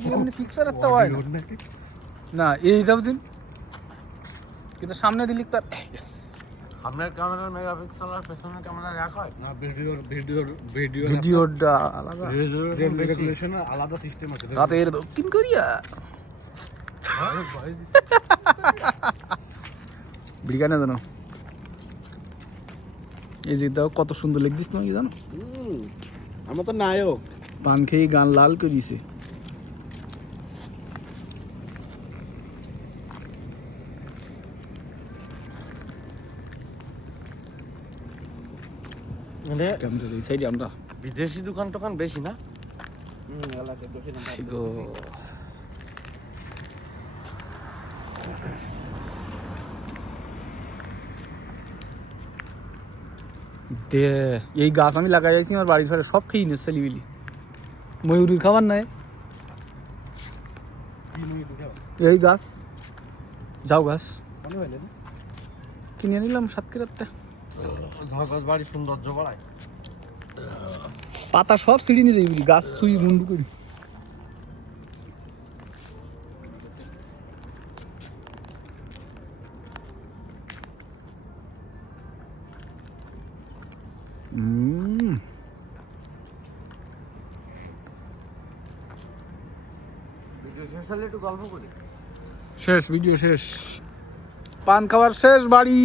কি এমনি ফিক্সার একটা হয় না এই দাও দিন কিন্তু সামনে দিলি তার আপনার ক্যামেরার মেগাপিক্সেল আর পেছনের ক্যামেরা এক হয় না ভিডিও ভিডিওটা আলাদা রেগুলেশন আলাদা সিস্টেম আছে রাতের দক্ষিণ কোরিয়া বিরিয়ানি জানো এই যে দাও কত সুন্দর লেগ দিস তোমাকে জানো আমার তো নায়ক পান খেয়ে গান লাল করে দিছে কেমন এই সাইডে আমরা বিদেশি দোকান টোকান বেশি না গো দে এই গাছ আমি লাগাই যাইছি আমার বাড়ির ফেরে সব খেয়ে নিচ্ছে লিবিলি ময়ূরীর খাবার নাই এই গাছ যাও গাছ কিনে নিলাম সাতক্ষীরাতে ঢাকার বাড়ি সৌন্দর্য বাড়ায় পাতা সব ছিঁড়ি নিয়ে যাবি গাছ ছুঁই মুন্ডু করি শেষ হলে একটু গল্প করি শেষ ভিডিও শেষ পান খাওয়ার শেষ বাড়ি